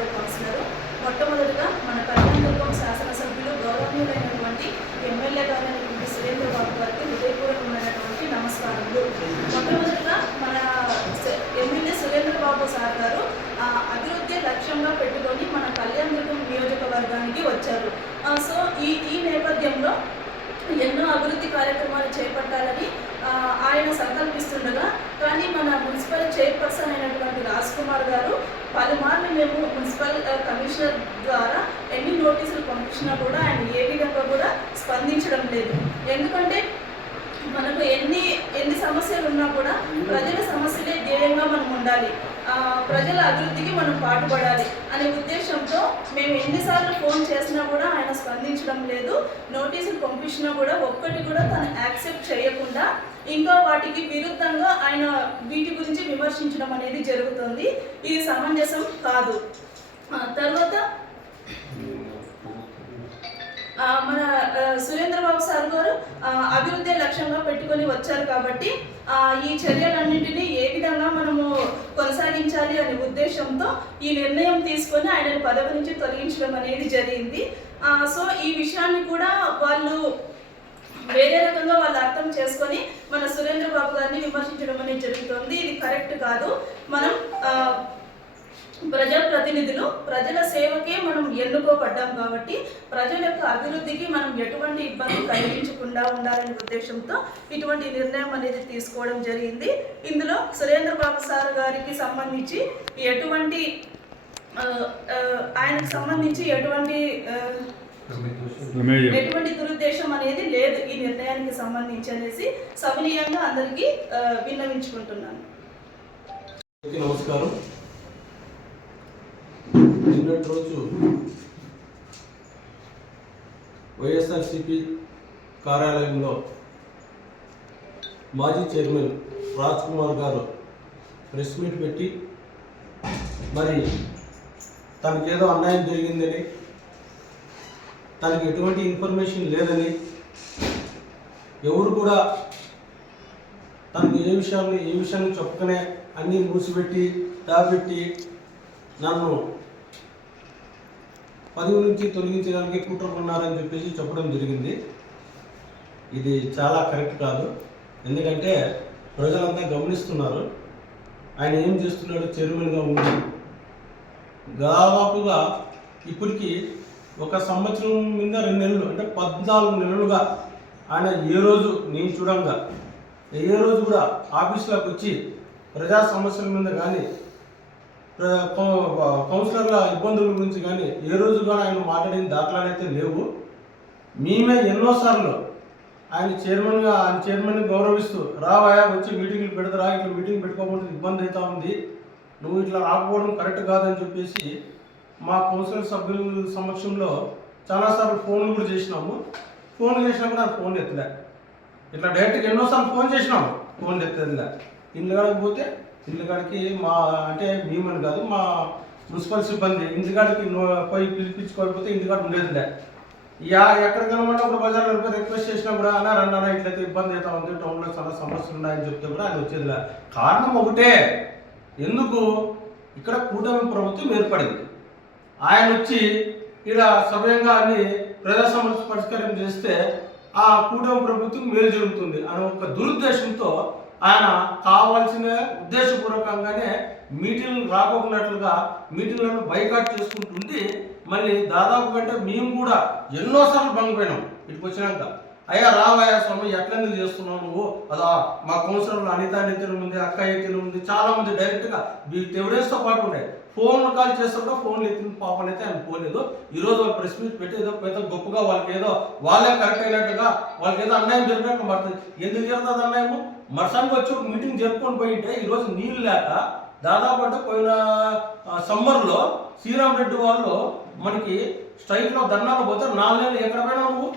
Ward councillor. మొట్టమొదటిగా మన కర్ణాటకం శాసనసభ్యులు గౌరవనీయులైనటువంటి ఎమ్మెల్యే గారైనటువంటి సురేంద్ర బాబు గారికి హృదయపూర్వకమైనటువంటి నమస్కారములు. మొట్టమొదటిగా మన ఎమ్మెల్యే సురేంద్ర బాబు సార్ గారు ఆ, అభివృద్ధి లక్ష్యంగా పెట్టుకొని మన కళ్యాణదుర్గం నియోజకవర్గానికి వచ్చారు. సో ఈ ఈ నేపథ్యంలో ఎన్నో అభివృద్ధి కార్యక్రమాలు చేపట్టాలని ఆయన సంకల్పిస్తుండగా కానీ మన మున్సిపల్ చైర్పర్సన్ అయినటువంటి రాజ్ కుమార్ గారు పలుమార్లు మేము మున్సిపల్ కమిషనర్ ద్వారా ఎన్ని నోటీసులు పంపించినా కూడా ఆయన ఏ విధంగా కూడా స్పందించడం లేదు. ఎందుకంటే మనకు ఎన్ని ఎన్ని సమస్యలు ఉన్నా కూడా ప్రజల సమస్యలే ధ్యేయంగా మనం ఉండాలి. ప్రజల అభివృద్ధికి మనం పాటుపడాలి అనే ఉద్దేశంతో మేము ఎన్నిసార్లు ఫోన్ చేసినా కూడా ఆయన స్పందించడం లేదు. నోటీసులు పంపించినా కూడా ఒక్కటి కూడా తను యాక్సెప్ట్ చేయకుండా ఇంకా వాటికి విరుద్ధంగా ఆయన వీటి గురించి విమర్శించడం అనేది జరుగుతుంది. ఇది సమంజసం కాదు. తర్వాత మన సురేంద్రబాబు సార్ గారు అభివృద్ధి లక్ష్యంగా పెట్టుకొని వచ్చారు కాబట్టి ఈ చర్యలన్నింటినీ ఏ విధంగా మనము కొనసాగించాలి అనే ఉద్దేశంతో ఈ నిర్ణయం తీసుకొని ఆయనను పదవి నుంచి తొలగించడం అనేది జరిగింది. సో ఈ విషయాన్ని కూడా వాళ్ళు వేరే రకంగా వాళ్ళు అర్థం చేసుకొని మన సురేంద్ర బాబు గారిని విమర్శించడం అనేది జరుగుతుంది. ఇది కరెక్ట్ కాదు. మనం ప్రజాప్రతినిధులు ప్రజల సేవకే మనం ఎన్నుకోబడ్డాం కాబట్టి ప్రజల యొక్క అభివృద్ధికి మనం ఎటువంటి ఇబ్బంది కలిగించకుండా ఉండాలనే ఉద్దేశంతో ఇటువంటి నిర్ణయం అనేది తీసుకోవడం జరిగింది. ఇందులో సురేంద్ర బాబు సార్ గారికి సంబంధించి ఎటువంటి ఆయనకు సంబంధించి ఎటువంటి ఎటువంటి దురుద్దేశం అనేది లేదు ఈ నిర్ణయానికి సంబంధించి అనేసి సవినీయంగా అందరికీ విన్నవించుకుంటున్నాను. నమస్కారం. నిన్నటి రోజు వైఎస్ఆర్సిపి కార్యాలయంలో మాజీ చైర్మన్ రాజ్ కుమార్ గారు ప్రెస్ మీట్ పెట్టి మరి తనకేదో అన్యాయం జరిగిందని తనకి ఎటువంటి ఇన్ఫర్మేషన్ లేదని ఎవరు కూడా తనకు ఏ విషయాన్ని ఏ విషయాన్ని చెప్పకనే అన్నీ మూసిపెట్టి దాపెట్టి నన్ను పదవి నుంచి తొలగించడానికి కుట్రకున్నారని చెప్పేసి చెప్పడం జరిగింది. ఇది చాలా కరెక్ట్ కాదు. ఎందుకంటే ప్రజలంతా గమనిస్తున్నారు. ఆయన ఏం చేస్తున్నాడు చైర్మన్గా ఉంది దాదాపుగా ఇప్పటికీ ఒక సంవత్సరం మీద రెండు నెలలు అంటే పద్నాలుగు నెలలుగా ఆయన ఏ రోజు నేను చూడంగా ఏ రోజు కూడా ఆఫీసులోకి వచ్చి ప్రజా సమస్యల మీద కానీ ప్ర- కౌన్సిలర్ల ఇబ్బందుల గురించి కానీ ఏ రోజు కూడా ఆయన మాట్లాడిన దాఖలాలు అయితే లేవు. మేమే ఎన్నోసార్లు ఆయన చైర్మన్గా ఆయన చైర్మన్ని గౌరవిస్తూ రావాయా వచ్చి మీటింగ్లు పెడతారా ఇట్లా మీటింగ్ పెట్టుకోకుండా ఇబ్బంది అవుతా ఉంది నువ్వు ఇట్లా రాకపోవడం కరెక్ట్ కాదని చెప్పేసి మా కౌన్సిల్ సభ్యుల సమక్షంలో చాలాసార్లు ఫోన్లు కూడా చేసినాము. ఫోన్ చేసినా కూడా ఫోన్ ఎత్తలే. ఇట్లా డైరెక్ట్గా ఎన్నోసార్లు ఫోన్ చేసినాము ఫోన్ ఎత్తలే ఇల్లు కాడికి పోతే ఇల్లు కాడికి మా అంటే మేమని కాదు మా మున్సిపల్ సిబ్బంది ఇంటి కాడికి పోయి పిలిపించుకోకపోతే ఇంటి కాడ ఉండేదిలే. యా ఎక్కడ కనబడినప్పుడు బజార్లో పోయి రిక్వెస్ట్ చేసినా కూడా అన్నా రన్నా ఇట్లయితే ఇబ్బంది అవుతా ఉంది టౌన్లో చాలా సమస్యలు ఉన్నాయని చెప్తే కూడా అది వచ్చేదిలే. కారణం ఒకటే. ఎందుకు? ఇక్కడ కూటమి ప్రభుత్వం ఏర్పడింది. ఆయన వచ్చి ఇలా సవ్యంగా అన్ని ప్రజా సమస్య పరిష్కారం చేస్తే ఆ కూటమి ప్రభుత్వం మేలు జరుగుతుంది అనే ఒక దురుద్దేశంతో ఆయన కావాల్సిన ఉద్దేశపూర్వకంగానే మీటింగ్ రాకపోయినట్లుగా మీటింగ్లను బైకాట్ చేసుకుంటుంది. మళ్ళీ దాదాపు కంటే మేము కూడా ఎన్నోసార్లు భంగపోయినాం. ఇటుకు వచ్చినాక అయ్యా రావయ్యా స్వామి ఎట్లెందుకు చేస్తున్నావు నువ్వు? అలా మా కౌన్సిలర్లు అనిత నితిన్ ఉంది అక్క చాలామంది ఉంది చాలా మంది డైరెక్ట్గా పాటు ఉన్నాయి. ఫోన్ కాల్ చేస్తుంటే ఫోన్ ఎత్తిన పాపం అయితే ఆయన పోలేదు. ఈ రోజు వాళ్ళు ప్రెస్ మీట్ పెట్టి ఏదో పెద్ద గొప్పగా వాళ్ళకి ఏదో వాళ్ళే కరెక్ట్ అయినట్టుగా వాళ్ళకి ఏదో అన్యాయం జరిగినట్టు పడుతుంది ఎందుకు జరుగుతుంది అన్యాయము? మరుసంగా వచ్చి ఒక మీటింగ్ జరుపుకొని పోయింటే ఉంటే ఈరోజు నీళ్ళు లేక దాదాపు అంటే పోయిన సమ్మర్లో శ్రీరామ్ రెడ్డి వాళ్ళు మనకి స్ట్రైక్లో ధర్నాలు పోతే నాలుగు నెలలు ఎక్కడ పోయినా నువ్వు?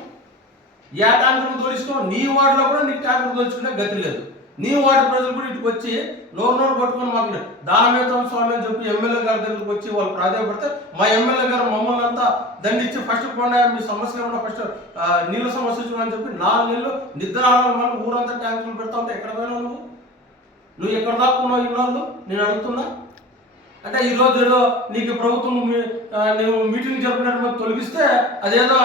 ఏ ట్యాంకర్ తోలిస్తున్నావు? నీ వార్డులో కూడా నీకు ట్యాంకర్ తోలుచుకునే గతి లేదు. నీ వాటి ప్రజలు కూడా ఇటుకు వచ్చి నోరు నోరు పట్టుకొని మాకు దానమేతం స్వామి అని చెప్పి ఎమ్మెల్యే గారి దగ్గరికి వచ్చి వాళ్ళు ప్రాధాన్యపడితే మా ఎమ్మెల్యే గారు మమ్మల్ని అంతా దండిచ్చి ఫస్ట్ కొండ మీ సమస్య ఏమన్నా ఫస్ట్ నీళ్ళ సమస్య చూడని చెప్పి నాలుగు నీళ్ళు నిద్రాహారం వల్ల ఊరంతా ట్యాంకులు పెడతా ఉంటే ఎక్కడ పోయినావు నువ్వు? నువ్వు ఎక్కడ దాక్కున్నావు ఇన్నాళ్ళు? నేను అడుగుతున్నా. అంటే ఈ ఏదో నీకు ప్రభుత్వం మీ- నువ్వు మీటింగ్ జరిపినట్టు తొలగిస్తే అదేదో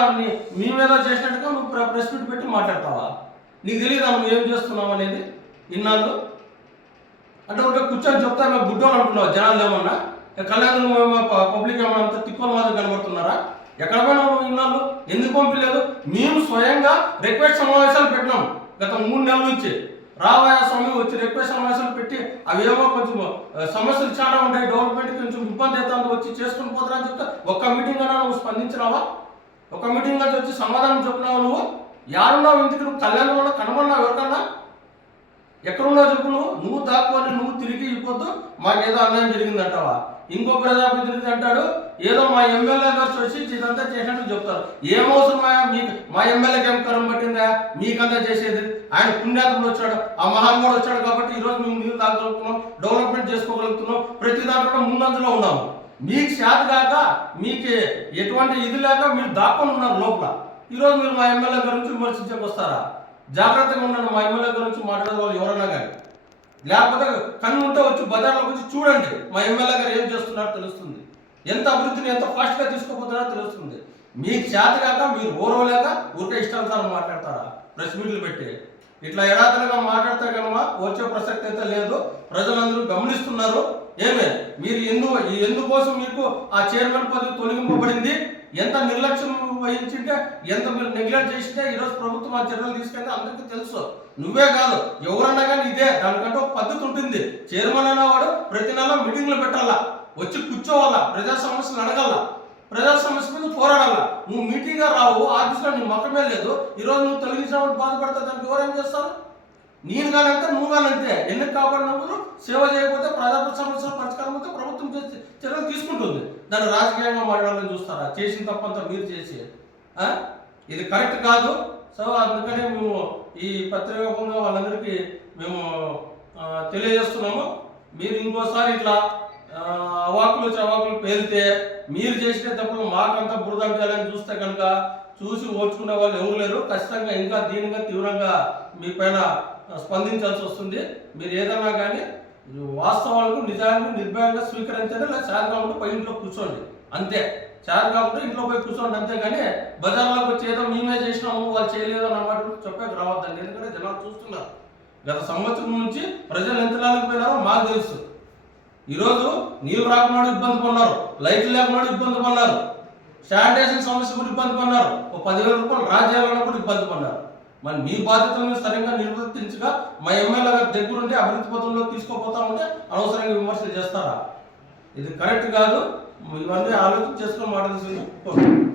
మేమేదో చేసినట్టుగా నువ్వు ప్రెస్ మీట్ పెట్టి మాట్లాడతావా? నీకు తెలియదు నువ్వు ఏం చేస్తున్నావు అనేది? ఇన్నాళ్ళు? అంటే ఉంటే కూర్చొని చెప్తా మేము గుడ్డోలు అనుకున్నావు జనాలు ఏమన్నా? కళ్యాణ్ పబ్లిక్ ఏమన్నా అంత తిక్కుల మాదిరి కనబడుతున్నారా? ఎక్కడ పోయినా ఇన్నాళ్ళు? ఎందుకు పంపించలేదు? మేము స్వయంగా రిక్వెస్ట్ సమావేశాలు పెట్టినాం గత మూడు నెలల నుంచి. రాబోయే స్వామి వచ్చి రిక్వెస్ట్ సమావేశాలు పెట్టి అవేమో కొంచెం సమస్యలు చాలా ఉంటాయి. డెవలప్మెంట్ కొంచెం ఇబ్బంది అవుతుంది. వచ్చి చేసుకుని పోతారా అని చెప్తే ఒక్క మీటింగ్ అన్నా నువ్వు స్పందించినావా? ఒక మీటింగ్ వచ్చి సమాధానం చెప్పినావు నువ్వు? యారున్నావు ఇంటికి? నువ్వు కళ్యాణంలో కనబడినావు ఎవరికన్నా? ఎక్కడున్నావు చెప్పు నువ్వు నువ్వు దాక్కుని నువ్వు తిరిగి ఇవ్వద్దు మాకేదో అన్యాయం జరిగిందంటావా? ఇంకో ప్రజాప్రతినిధి అంటాడు ఏదో మా ఎమ్మెల్యే గారు చూసి ఇదంతా చేసినట్టు చెప్తారు. ఏం మీ మీకు మా ఎమ్మెల్యేకి ఏం కరం పట్టిందా? మీకంతా చేసేది? ఆయన పుణ్యాత్ముడు వచ్చాడు. ఆ మహాత్ముడు వచ్చాడు కాబట్టి ఈరోజు మేము నీళ్ళు తాగలుగుతున్నాం డెవలప్మెంట్ చేసుకోగలుగుతున్నాం. ప్రతి దాంట్లో ముందంజలో ఉన్నాము. మీకు శాత కాక మీకు ఎటువంటి ఇది లేక మీరు దాక్కొని ఉన్నారు లోపల. ఈరోజు మీరు మా ఎమ్మెల్యే గురించి విమర్శించక వస్తారా? జాగ్రత్తగా ఉండండి. మా ఎమ్మెల్యే గురించి మాట్లాడే వాళ్ళు ఎవరన్నా కానీ. లేకపోతే కన్ను ఉంటే వచ్చి బజార్లోకి వచ్చి చూడండి. మా ఎమ్మెల్యే గారు ఏం చేస్తున్నారో తెలుస్తుంది. ఎంత అభివృద్ధిని ఎంత ఫాస్ట్గా తీసుకోపోతున్నారో తెలుస్తుంది. మీకు చేత కాక మీరు ఓరవలేక ఊరికే ఇష్టానుసారం మాట్లాడతారా? ప్రెస్ మీట్లు పెట్టి. ఇట్లా ఎడాతలుగా మాట్లాడితే కనుక వచ్చే ప్రసక్తి అయితే లేదు. ప్రజలందరూ గమనిస్తున్నారు. ఏమే? మీరు ఎందు ఎందుకోసం మీకు ఆ చైర్మన్ పదవి తొలగింపబడింది? ఎంత నిర్లక్ష్యం వహించింటే ఎంత మీరు నెగ్లెక్ట్ చేసింటే ఈరోజు ప్రభుత్వం ఆ చర్యలు తీసుకెళ్తే అందరికీ తెలుసు. నువ్వే కాదు ఎవరన్నా కానీ ఇదే దానికంటే ఒక పద్ధతి ఉంటుంది. చైర్మన్ అనేవాడు ప్రతి నెల మీటింగ్లు పెట్టాలా? వచ్చి కూర్చోవాలా? ప్రజా సమస్యలు అడగాల? ప్రజా సమస్య మీద పోరాడాలా? నువ్వు మీటింగ్ రావు ఆఫీస్లో నీ మొక్కమే లేదు. ఈరోజు నువ్వు తొలగించినప్పుడు బాధపడతా దానికి ఎవరేం చేస్తారు? నేను కానంతే నువ్వు కానంతే ఎన్నిక కాపాడినప్పుడు? సేవ చేయకపోతే ప్రజాపతి సమస్యల పరిష్కారం అయితే ప్రభుత్వం చేసి చర్యలు తీసుకుంటుంది. దాన్ని రాజకీయంగా మాట్లాడాలని చూస్తారా? చేసిన తప్పంతా మీరు చేసి. ఇది కరెక్ట్ కాదు. సో అందుకనే మేము ఈ పత్రికంగా వాళ్ళందరికీ మేము తెలియజేస్తున్నాము. మీరు ఇంకోసారి ఇట్లా అవాకులు చవాకులు పేరితే మీరు చేసిన తప్పులు మాకంతా బురదంటాలని చూస్తే కనుక చూసి ఓడ్చుకునే వాళ్ళు ఎవరు లేరు. ఖచ్చితంగా ఇంకా దీనిగా తీవ్రంగా మీ పైన స్పందించాల్సి వస్తుంది. మీరు ఏదన్నా కానీ వాస్తవాలకు నిజాన్ని నిర్భయంగా స్వీకరించండి లేదా చాలు పై ఇంట్లో కూర్చోండి. అంతే. చాలు కాబట్టి ఇంట్లో పోయి కూర్చోండి అంతేగాని బజార్లోకి వచ్చి ఏదో మేమే చేసినాము వాళ్ళు చేయలేదు అన్నమాట చెప్పేకి రావద్దండి. ఎందుకంటే జనాలు చూస్తున్నారు. గత సంవత్సరం నుంచి ప్రజలు ఎంత పోయినారో మాకు తెలుసు. ఈరోజు నీళ్ళు రాకున్నాడు ఇబ్బంది పడినారు. లైట్లు లేకున్నాడు ఇబ్బంది పడినారు. శానిటేషన్ సమస్య కూడా ఇబ్బంది పడినారు. ఒక పదివేల రూపాయలు రాజ్యాలను కూడా ఇబ్బంది పడినారు. మరి మీ బాధ్యతలను సరిగ్గా నిర్వర్తించగా మా ఎమ్మెల్యే గారి దగ్గరుండి అభివృద్ధి పథంలో తీసుకోపోతా ఉంటే అనవసరంగా విమర్శలు చేస్తారా? ఇది కరెక్ట్ కాదు. ఇవన్నీ ఆలోచన చేసుకుని మాట్లాడాల్సింది.